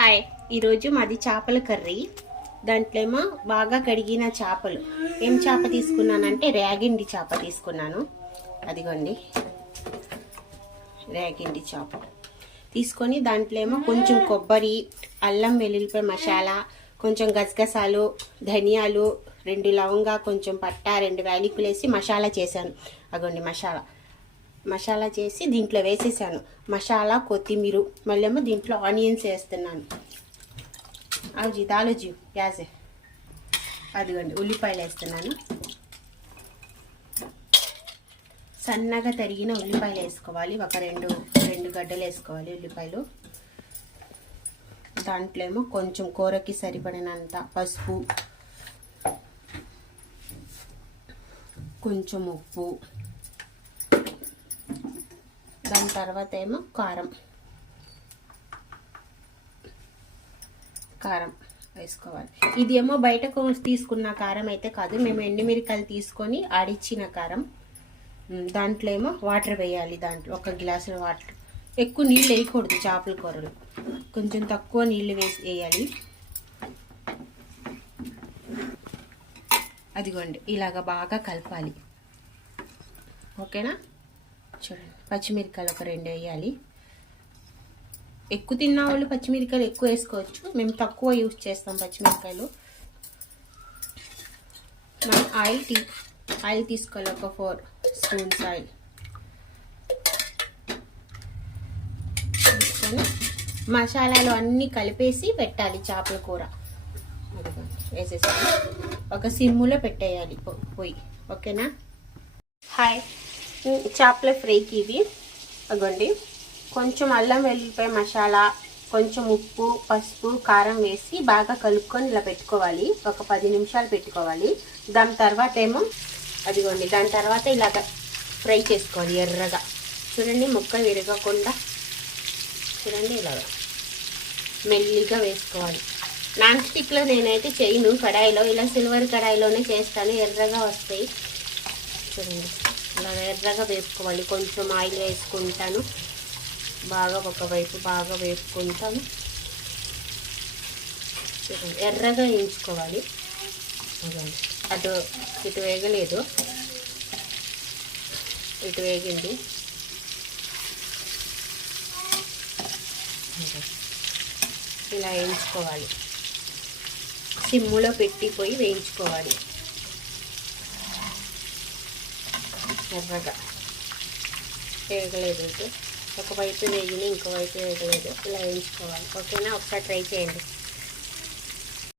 Hi, ఈరోజు మాది చేపల కర్రీ. దాంట్లో ఏమో బాగా కడిగిన చేపలు. ఏం చేప తీసుకున్నానంటే రేగిండి చేప తీసుకున్నాను. అదిగోండి రేగిండి చేప తీసుకొని దాంట్లో ఏమో కొంచెం కొబ్బరి, అల్లం వెల్లుల్లిపాయ మసాలా, కొంచెం గసగసాలు, ధనియాలు, 2 లవంగా, కొంచెం పట్ట, 2 యాలకులు వేసి మసాలా చేశాను. అదిగోండి మసాలా చేసి దీంట్లో వేసేసాను. మసాలా, కొత్తిమీర, మళ్ళీ ఏమో దీంట్లో ఆనియన్స్ వేస్తున్నాను. అవి దాలోజీ ప్యాజే, అదిగోండి ఉల్లిపాయలు వేస్తున్నాను. సన్నగా తరిగిన ఉల్లిపాయలు వేసుకోవాలి. ఒక రెండు గడ్డలు వేసుకోవాలి ఉల్లిపాయలు. దాంట్లో ఏమో కొంచెం కూరకి సరిపడినంత పసుపు, కొంచెం ఉప్పు, దాని తర్వాత ఏమో కారం వేసుకోవాలి. ఇది ఏమో బయటకు తీసుకున్న కారం అయితే కాదు, మేము ఎండుమిరకాయలు తీసుకొని ఆడిచ్చిన కారం. దాంట్లో ఏమో వాటర్ వేయాలి. దాంట్లో 1 గ్లాసు వాటర్. ఎక్కువ నీళ్ళు వేయకూడదు చేపల కూరలు, కొంచెం తక్కువ నీళ్ళు వేయాలి. అదిగోండి ఇలాగ బాగా కలపాలి. ఓకేనా? చూడండి, పచ్చిమిరకాయలు ఒక 2 వేయాలి. ఎక్కువ తిన్న వాళ్ళు పచ్చిమిరకాయలు ఎక్కువ వేసుకోవచ్చు, మేము తక్కువ యూజ్ చేస్తాం పచ్చిమిరకాయలు. మనం ఆయిల్ తీసుకోవాలి. ఒక 4 స్పూన్స్ ఆయిల్ తీసుకొని మసాలాలు అన్నీ కలిపేసి పెట్టాలి. చేపల కూర వేసేసి ఒక సిమ్ములో పెట్టేయాలి పొయ్యి. ఓకేనా? హాయ్, చేపల ఫ్రైకి ఇవి అగోండి. కొంచెం అల్లం వెల్లుల్లిపాయ మసాలా, కొంచెం ఉప్పు, పసుపు, కారం వేసి బాగా కలుపుకొని ఇలా పెట్టుకోవాలి. ఒక 10 నిమిషాలు పెట్టుకోవాలి. దాని తర్వాత ఏమో అదిగోండి, దాని తర్వాత ఇలాగ ఫ్రై చేసుకోవాలి ఎర్రగా. చూడండి, ముక్క విరగకుండా చూడండి ఇలాగ మెల్లిగా వేసుకోవాలి. నాన్ స్టిక్లో నేనైతే చేయను, కడాయిలో, ఇలా సిల్వర్ కడాయిలోనే చేస్తాను. ఎర్రగా వస్తాయి. చూడండి ఇలా ఎర్రగా వేసుకోవాలి. కొంచెం ఆయిల్ వేసుకుంటాను. బాగా ఒకవైపు బాగా వేసుకుంటాను. చూడండి ఎర్రగా వేయించుకోవాలి. అటు ఇటు వేగలేదు, ఇటు వేగింది. ఇలా వేయించుకోవాలి. సిమ్ములో పెట్టిపోయి వేయించుకోవాలి ఎర్రగా. వేగలేదు, ఇటు ఒకవైపు వేగిన ఇంకోవైపు వేగలేదు. ఇలా వేయించుకోవాలి. ఓకేనా? ఒకసారి ట్రై చేయండి.